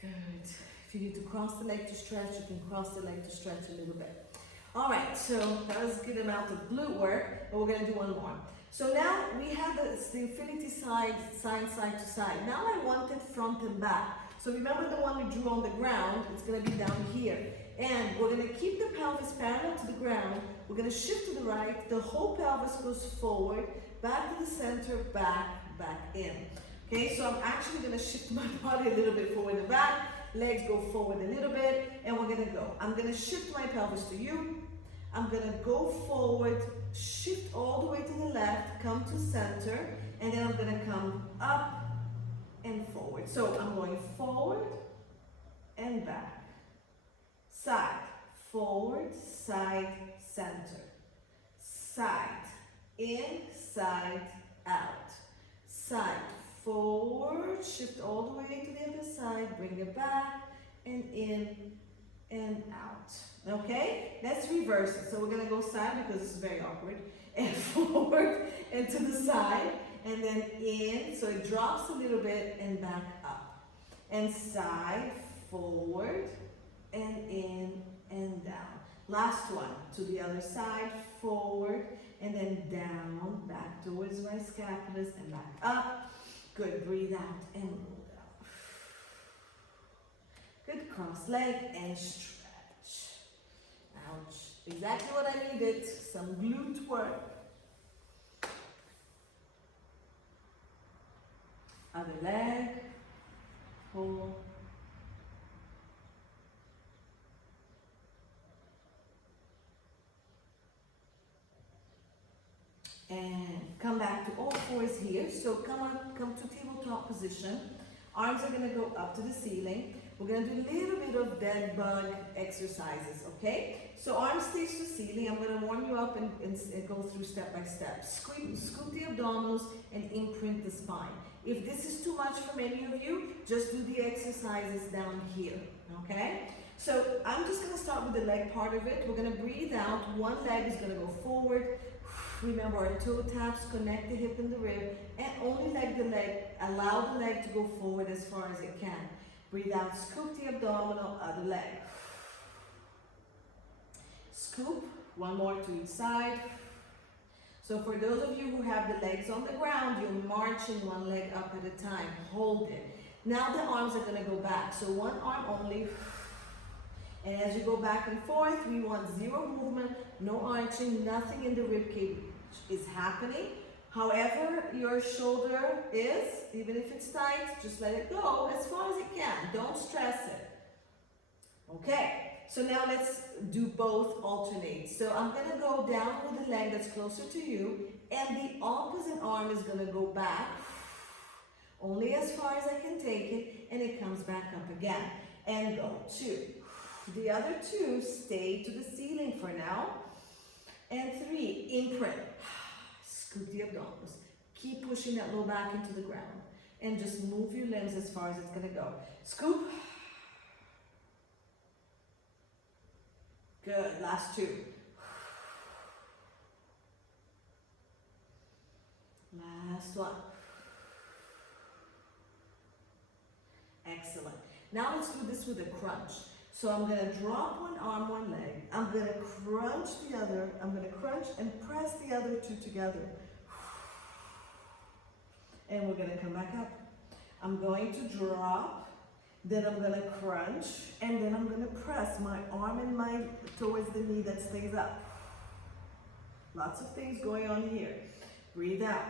Good. If you need to cross the leg to stretch, you can cross the leg to stretch a little bit. All right, so that was a good amount of glute work, but we're gonna do one more. So now we have the infinity side to side. Now I want it front and back. So remember the one we drew on the ground, it's gonna be down here. And we're gonna keep the pelvis parallel to the ground. We're gonna shift to the right, the whole pelvis goes forward, back to the center, back in. Okay, so I'm actually gonna shift my body a little bit forward and back, legs go forward a little bit, and we're gonna go. I'm gonna shift my pelvis to you. I'm gonna go forward, shift all the way to the left, come to center, and then I'm gonna come up and forward. So I'm going forward and back. Side, forward, side, center. Side, in, side, out. Side, forward, shift all the way to the other side, bring it back, and in and out. Okay, let's reverse it. So we're gonna go side because it's very awkward, and forward and to the side, and then in, so it drops a little bit and back up. And side, forward, and in and down. Last one, to the other side, forward, and then down, back towards my scapulas and back up. Good, breathe out and roll down. Good, cross leg and stretch. Ouch, exactly what I needed, some glute work. Other leg, pull. And come back to all fours here. So come to tabletop position. Arms are gonna go up to the ceiling. We're gonna do a little bit of dead bug exercises, okay? So arms stays to ceiling. I'm gonna warm you up and go through step by step. Scoop the abdominals and imprint the spine. If this is too much for many of you, just do the exercises down here, okay? So I'm just gonna start with the leg part of it. We're gonna breathe out. One leg is gonna go forward. Remember our toe taps, connect the hip and the rib, and only allow the leg to go forward as far as it can. Breathe out, scoop the abdominal, other leg. Scoop, one more to each side. So for those of you who have the legs on the ground, you're marching one leg up at a time, hold it. Now the arms are gonna go back, so one arm only. And as you go back and forth, we want zero movement, no arching, nothing in the rib cage is happening. However your shoulder is, even if it's tight, just let it go as far as it can. Don't stress it. Okay, so now let's do both alternate. So I'm gonna go down with the leg that's closer to you, and the opposite arm is gonna go back, only as far as I can take it, and it comes back up again. And go, 2. The other 2 stay to the ceiling for now. And 3, imprint. Scoop the abdominals. Keep pushing that low back into the ground. And just move your limbs as far as it's gonna go. Scoop. Good, last 2. Last one. Excellent. Now let's do this with a crunch. So I'm gonna drop one arm, one leg. I'm gonna crunch the other. I'm gonna crunch and press the other 2 together. And we're gonna come back up. I'm going to drop, then I'm gonna crunch, and then I'm gonna press my arm and towards the knee that stays up. Lots of things going on here. Breathe out.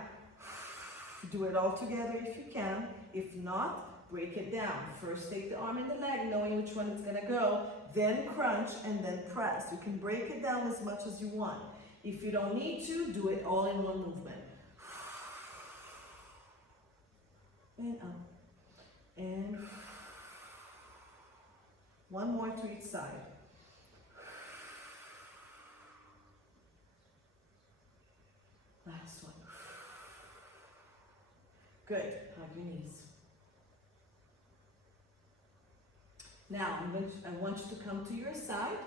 Do it all together if you can. If not, break it down. First take the arm and the leg, knowing which one it's gonna go, then crunch and then press. You can break it down as much as you want. If you don't need to, do it all in one movement. And up. And one more to each side. Last one. Good. Hug your knees. Now, I want you to come to your side.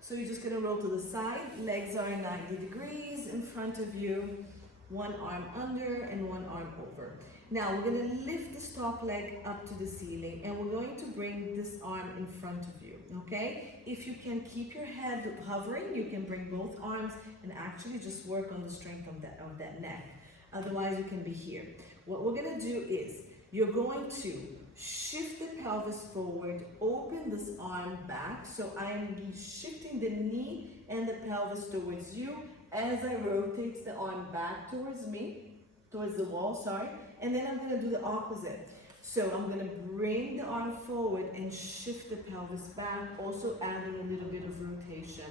So you're just gonna roll to the side. Legs are 90 degrees in front of you. One arm under and one arm over. Now we're gonna lift this top leg up to the ceiling and we're going to bring this arm in front of you, okay? If you can keep your head hovering, you can bring both arms and actually just work on the strength of that neck. Otherwise, you can be here. What we're gonna do is, you're going to shift the pelvis forward, open this arm back. So I'm shifting the knee and the pelvis towards you as I rotate the arm back towards me, towards the wall, sorry. And then I'm going to do the opposite. So I'm going to bring the arm forward and shift the pelvis back, also adding a little bit of rotation.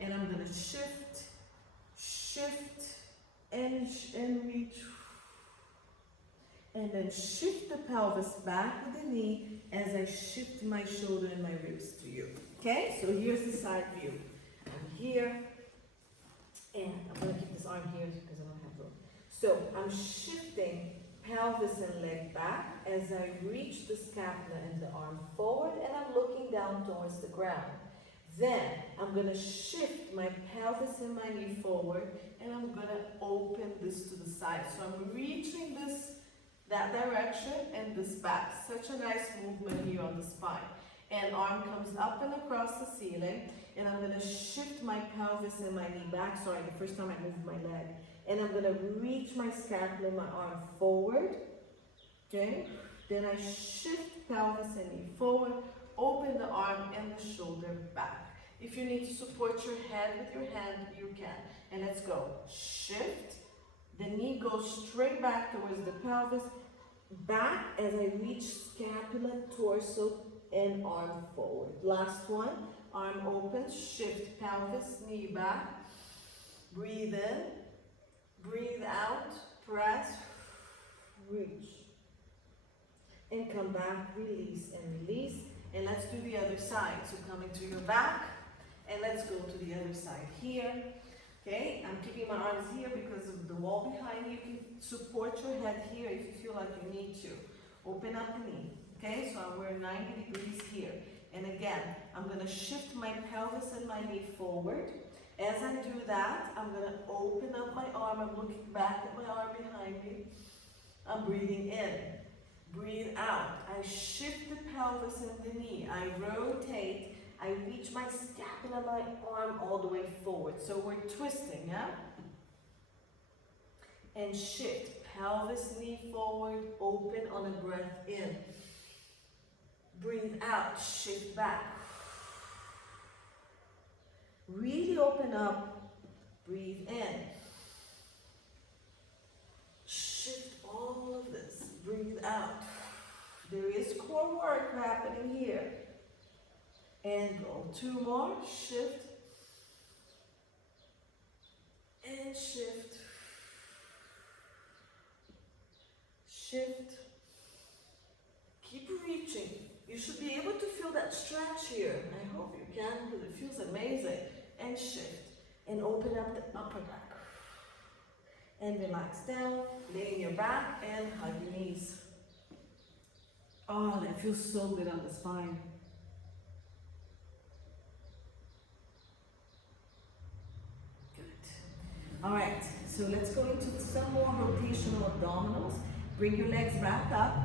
And I'm going to shift, and reach. And then shift the pelvis back with the knee as I shift my shoulder and my ribs to you. Okay, so here's the side view. I'm here, and I'm going to keep this arm here because I don't have room. So I'm shifting pelvis and leg back as I reach the scapula and the arm forward, and I'm looking down towards the ground. Then I'm going to shift my pelvis and my knee forward, and I'm going to open this to the side. So I'm reaching that direction and this back. Such a nice movement here on the spine. And arm comes up and across the ceiling, and I'm going to shift my pelvis and my knee back. Sorry, the first time I moved my leg. And I'm going to reach my scapula and my arm forward. Okay? Then I shift pelvis and knee forward, open the arm and the shoulder back. If you need to support your head with your hand, you can. And let's go. Shift. The knee goes straight back towards the pelvis. Back as I reach scapula, torso, and arm forward. Last one. Arm open. Shift pelvis, knee back. Breathe in. Breathe out, press, reach, and come back, release and release. And let's do the other side. So coming to your back, and let's go to the other side here. Okay, I'm keeping my arms here because of the wall behind you. You can support your head here if you feel like you need to. Open up the knee. Okay, so we're 90 degrees here. And again, I'm going to shift my pelvis and my knee forward. As I do that, I'm going to open up my arm. I'm looking back at my arm behind me. I'm breathing in. Breathe out. I shift the pelvis and the knee. I rotate. I reach my scapula, my arm all the way forward. So we're twisting, yeah? And shift. Pelvis, knee forward. Open on a breath in. Breathe out. Shift back. Really open up, breathe in. Shift all of this, breathe out. There is core work happening here. And go. Two more, shift. And shift. Shift. Keep reaching. You should be able to feel that stretch here. I hope you can because it feels amazing. And shift. And open up the upper back. And relax down. Lay in your back and hug your knees. Oh, that feels so good on the spine. Good. All right. So let's go into some more rotational abdominals. Bring your legs back up.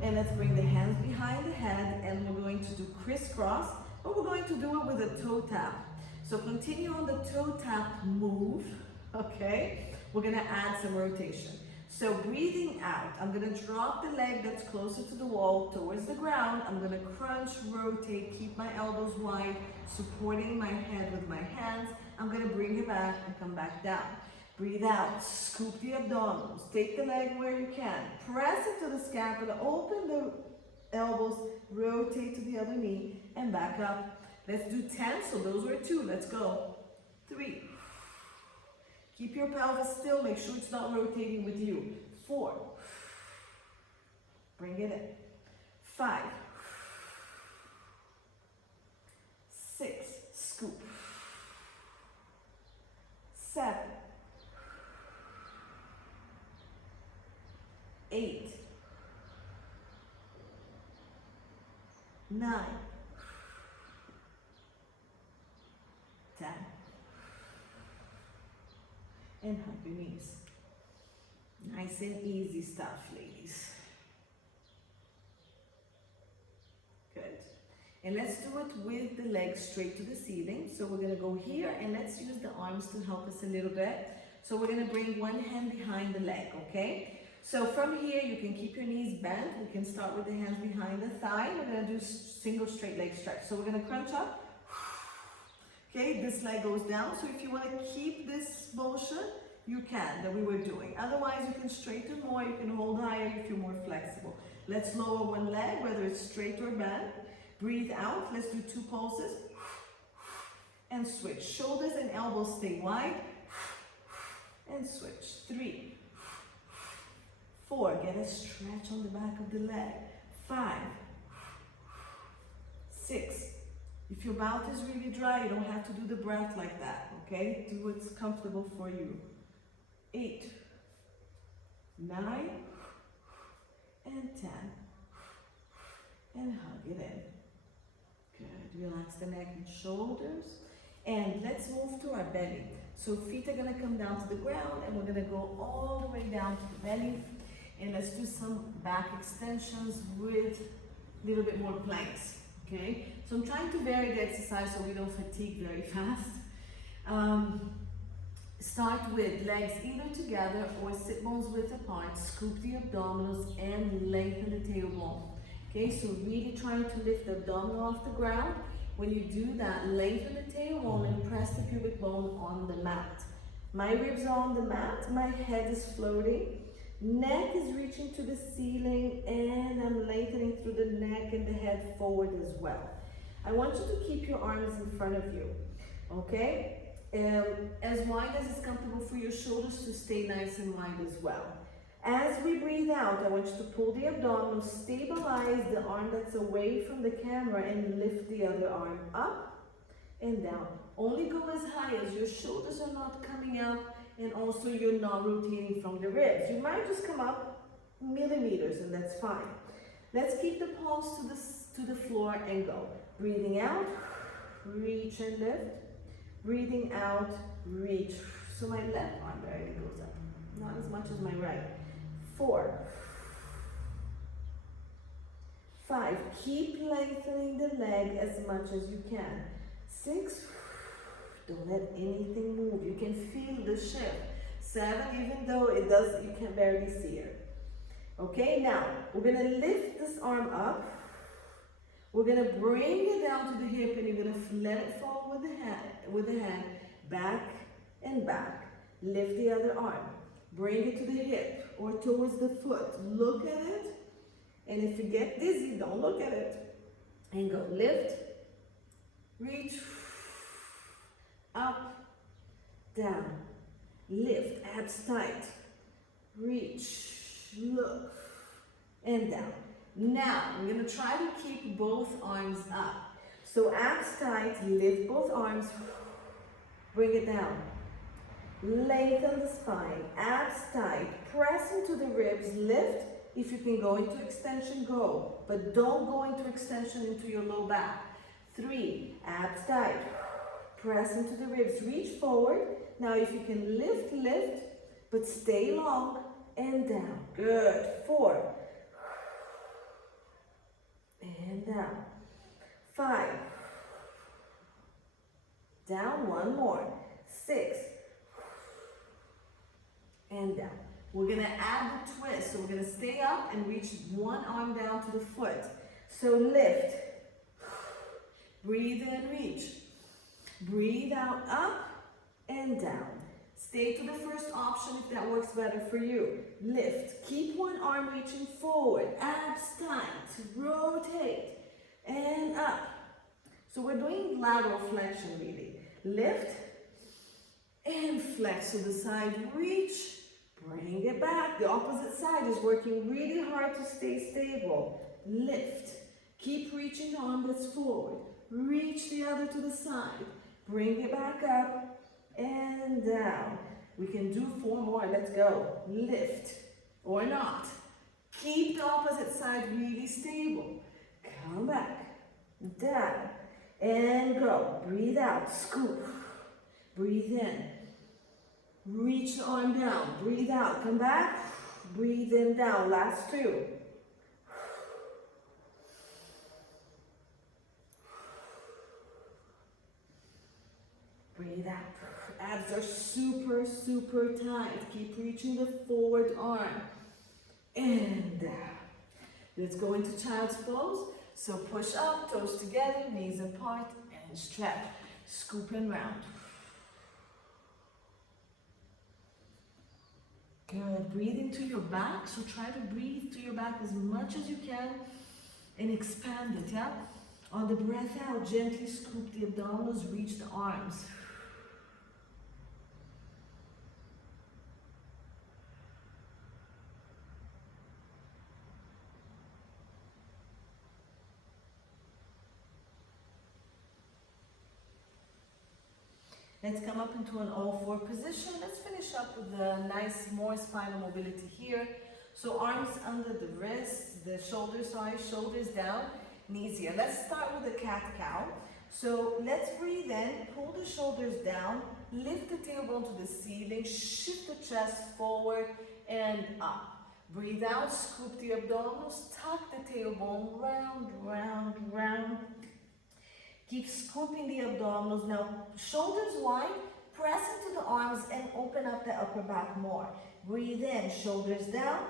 And let's bring the hands behind the head, and we're going to do crisscross, but we're going to do it with a toe tap. So continue on the toe tap move, okay? We're gonna add some rotation. So breathing out, I'm gonna drop the leg that's closer to the wall towards the ground. I'm gonna crunch, rotate, keep my elbows wide, supporting my head with my hands. I'm gonna bring it back and come back down. Breathe out, scoop the abdominals, take the leg where you can, press into the scapula, open the elbows, rotate to the other knee, and back up. Let's do 10, so those were 2, let's go. 3. Keep your pelvis still, make sure it's not rotating with you. 4. Bring it in. 5. 6, scoop. 7. 8, 9, and hug your knees. Nice and easy stuff, ladies. Good. And let's do it with the legs straight to the ceiling. So we're going to go here, and let's use the arms to help us a little bit. So we're going to bring one hand behind the leg, okay? So from here, you can keep your knees bent. We can start with the hands behind the thigh. We're going to do single straight leg stretch. So we're going to crunch up. Okay, this leg goes down. So if you want to keep this motion, you can, that we were doing. Otherwise, you can straighten more. You can hold higher if you're more flexible. Let's lower one leg, whether it's straight or bent. Breathe out. Let's do 2 pulses. And switch. Shoulders and elbows stay wide. And switch. 3, 4. Get a stretch on the back of the leg. 5, 6. If your mouth is really dry, you don't have to do the breath like that, okay? Do what's comfortable for you. 8, 9, and 10. And hug it in. Good. Relax the neck and shoulders. And let's move to our belly. So feet are going to come down to the ground, and we're going to go all the way down to the belly. And let's do some back extensions with a little bit more planks. Okay, so I'm trying to vary the exercise so we don't fatigue very fast. Start with legs either together or sit bones width apart. Scoop the abdominals and lengthen the tailbone. Okay, so really trying to lift the abdominal off the ground. When you do that, lengthen the tailbone and press the pubic bone on the mat. My ribs are on the mat, my head is floating. Neck is reaching to the ceiling, and I'm lengthening through the neck and the head forward as well. I want you to keep your arms in front of you, okay? As wide as is comfortable for your shoulders to stay nice and wide as well. As we breathe out, I want you to pull the abdominal, stabilize the arm that's away from the camera, and lift the other arm up and down. Only go as high as your shoulders are not coming up, and also you're not rotating from the ribs. You might just come up millimeters, and that's fine. Let's keep the palms to the floor and go. Breathing out, reach and lift. Breathing out, reach. So my left arm barely goes up, not as much as my right. 4, 5, keep lengthening the leg as much as you can. 6, don't let anything move. You can feel the shift. 7, even though you can barely see it. Okay, now we're gonna lift this arm up. We're gonna bring it down to the hip, and you're gonna let it fall with the hand, back and back. Lift the other arm. Bring it to the hip or towards the foot. Look at it, and if you get dizzy, don't look at it. And go lift, reach, up, down, lift, abs tight, reach, look, and down. Now, I'm going to try to keep both arms up. So abs tight, lift both arms, bring it down. Lengthen the spine, abs tight, press into the ribs, lift. If you can go into extension, go. But don't go into extension into your low back. 3, abs tight. Press into the ribs, reach forward. Now if you can lift, lift, but stay long and down. Good. 4. And down. 5. Down, one more. 6. And down. We're going to add the twist. So we're going to stay up and reach one arm down to the foot. So lift. Breathe in, reach. Breathe out, up and down. Stay to the first option if that works better for you. Lift. Keep one arm reaching forward. Abs tight. Rotate. And up. So we're doing lateral flexion really. Lift. And flex to the side. Reach. Bring it back. The opposite side is working really hard to stay stable. Lift. Keep reaching the arm that's forward. Reach the other to the side. Bring it back up and down. We can do 4 more. Let's go. Lift or not. Keep the opposite side really stable. Come back. Down. And go. Breathe out. Scoop. Breathe in. Reach the arm down. Breathe out. Come back. Breathe in down. Last two. Breathe out. Abs are super, super tight. Keep reaching the forward arm. And down. Let's go into child's pose. So push up, toes together, knees apart, and stretch. Scoop and round. Good. Breathe into your back. So try to breathe to your back as much as you can and expand it, yeah? On the breath out, gently scoop the abdominals, reach the arms. Let's come up into an all-four position. Let's finish up with a nice, more spinal mobility here. So arms under the wrists, the shoulders, shoulders down, knees here. Let's start with the cat-cow. So let's breathe in, pull the shoulders down, lift the tailbone to the ceiling, shift the chest forward and up. Breathe out, scoop the abdominals, tuck the tailbone, round, round, round. Keep scooping the abdominals. Now, shoulders wide, press into the arms and open up the upper back more. Breathe in, shoulders down,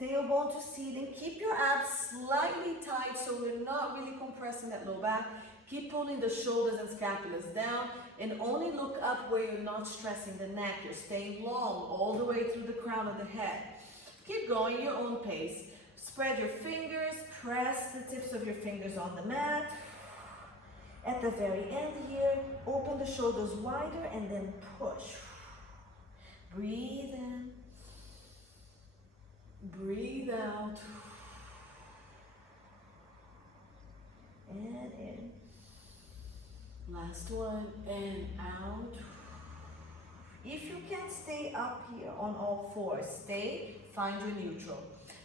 tailbone to ceiling. Keep your abs slightly tight so we're not really compressing that low back. Keep pulling the shoulders and scapulas down and only look up where you're not stressing the neck. You're staying long all the way through the crown of the head. Keep going your own pace. Spread your fingers, press the tips of your fingers on the mat. At the very end here, open the shoulders wider and then push. Breathe in. Breathe out. And in. Last one, and out. If you can stay up here on all fours, stay, find your neutral.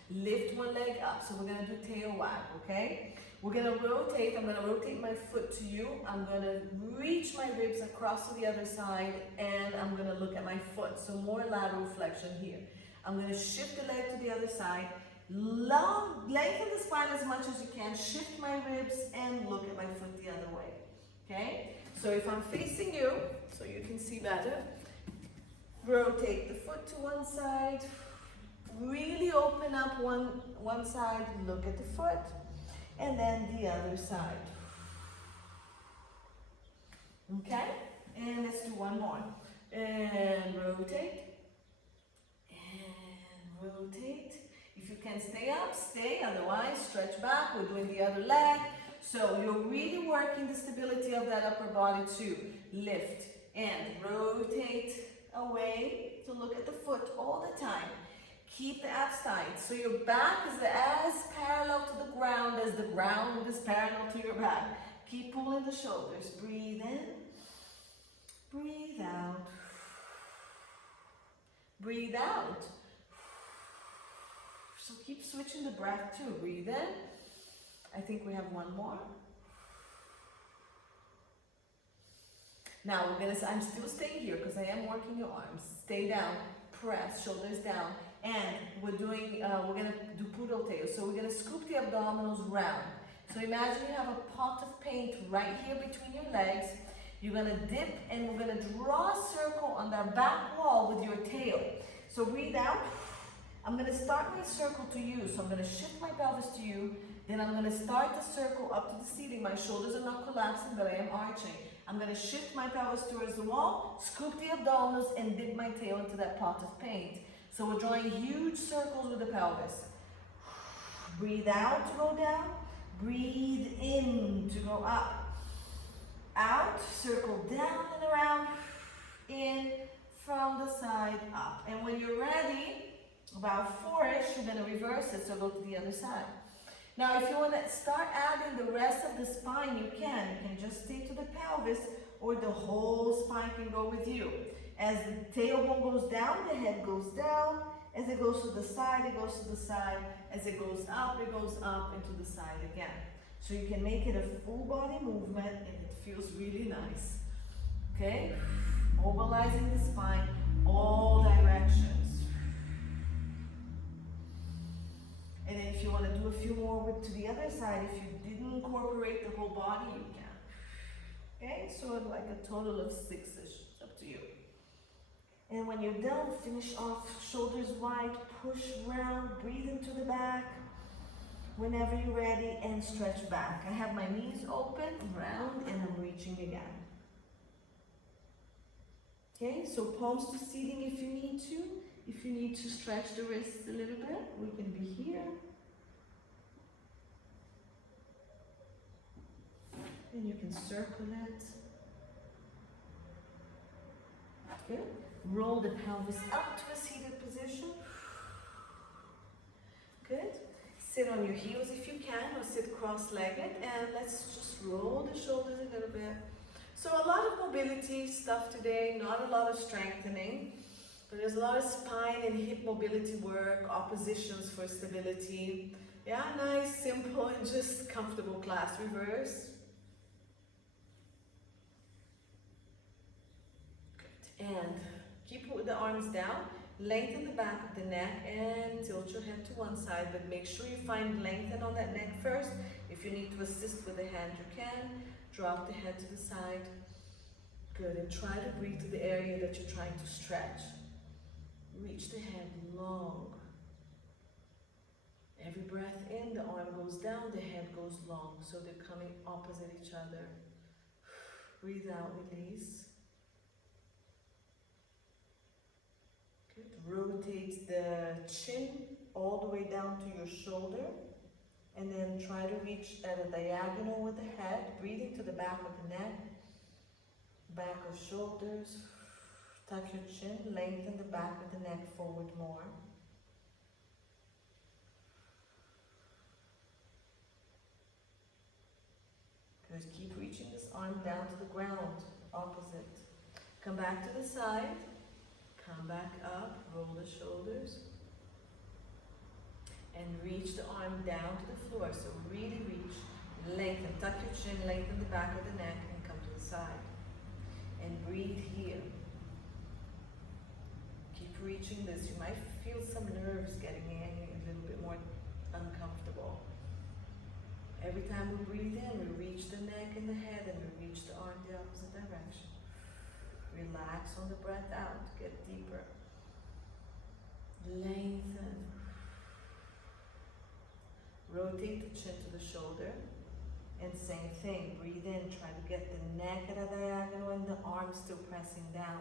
Lift one leg up, so we're gonna do tail wag, okay? We're gonna rotate, I'm gonna rotate my foot to you. I'm gonna reach my ribs across to the other side and I'm gonna look at my foot. So more lateral flexion here. I'm gonna shift the leg to the other side. Lengthen the spine as much as you can. Shift my ribs and look at my foot the other way, okay? So if I'm facing you, so you can see better, rotate the foot to one side. Really open up one side, look at the foot. And then the other side. Okay? And let's do one more. And rotate. And rotate. If you can stay up, stay. Otherwise, stretch back. We're doing the other leg. So you're really working the stability of that upper body too. Lift and rotate away to look at the foot all the time. Keep the abs tight. So your back is as parallel to the ground as the ground is parallel to your back. Keep pulling the shoulders. Breathe in. Breathe out. Breathe out. So keep switching the breath too. Breathe in. I think we have one more. Now I'm still staying here because I am working your arms. Stay down. Press, shoulders down. And we're gonna do poodle tail. So we're gonna scoop the abdominals round. So imagine you have a pot of paint right here between your legs. You're gonna dip and we're gonna draw a circle on the back wall with your tail. So breathe out. I'm gonna start my circle to you. So I'm gonna shift my pelvis to you. Then I'm gonna start the circle up to the ceiling. My shoulders are not collapsing, but I am arching. I'm gonna shift my pelvis towards the wall, scoop the abdominals and dip my tail into that pot of paint. So we're drawing huge circles with the pelvis. Breathe out to go down. Breathe in to go up. Out, circle down and around. In, from the side, up. And when you're ready, about four-ish, you're gonna reverse it, so go to the other side. Now, if you wanna start adding the rest of the spine, you can. You can just stay to the pelvis, or the whole spine can go with you. As the tailbone goes down, the head goes down. As it goes to the side, it goes to the side. As it goes up and to the side again. So you can make it a full body movement and it feels really nice. Okay? Mobilizing the spine, all directions. And then if you want to do a few more to the other side, if you didn't incorporate the whole body, you can. Okay, so like a total of 6-ish, up to you. And when you're done, finish off shoulders wide, push round, breathe into the back. Whenever you're ready, and stretch back. I have my knees open, round, and I'm reaching again. Okay, so palms to seating if you need to. If you need to stretch the wrists a little bit, we can be here. And you can circle it. Good. Roll the pelvis up to a seated position. Good. Sit on your heels if you can, or sit cross-legged, and let's just roll the shoulders a little bit. So a lot of mobility stuff today, not a lot of strengthening, but there's a lot of spine and hip mobility work, oppositions for stability. Yeah, nice, simple, and just comfortable class. Reverse. Good. And keep the arms down. Lengthen the back of the neck and tilt your head to one side, but make sure you find lengthen on that neck first. If you need to assist with the hand, you can. Drop the head to the side. Good, and try to breathe to the area that you're trying to stretch. Reach the head long. Every breath in, the arm goes down, the head goes long, so they're coming opposite each other. Breathe out, release. Good. Rotate the chin all the way down to your shoulder, and then try to reach at a diagonal with the head. Breathe into the back of the neck, back of shoulders. Tuck your chin, lengthen the back of the neck forward more. Good. Keep reaching this arm down to the ground, opposite. Come back to the side. Come back up, roll the shoulders, and reach the arm down to the floor. So really reach, lengthen, tuck your chin, lengthen the back of the neck, and come to the side. And breathe here. Keep reaching this. You might feel some nerves getting in, a little bit more uncomfortable. Every time we breathe in, we reach the neck and the head, and we reach the arm the opposite direction. Relax on the breath out, get deeper. Lengthen. Rotate the chin to the shoulder. And same thing, breathe in, try to get the neck at a diagonal and the arm still pressing down.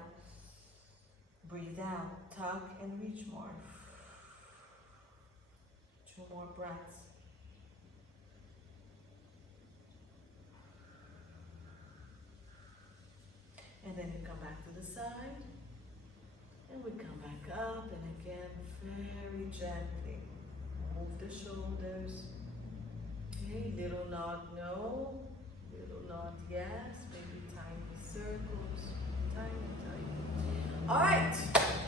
Breathe out, tuck and reach more. 2 more breaths. And then you come back to the side, and we come back up, and again, very gently, move the shoulders. Okay, little nod no, little nod yes, maybe tiny circles, tiny. All right,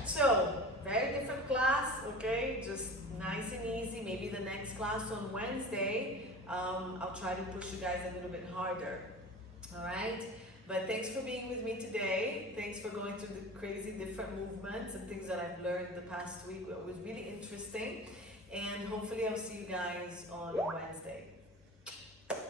so very different class, okay, just nice and easy. Maybe the next class on Wednesday, I'll try to push you guys a little bit harder, all right? But thanks for being with me today. Thanks for going through the crazy different movements and things that I've learned the past week. It was really interesting. And hopefully I'll see you guys on Wednesday.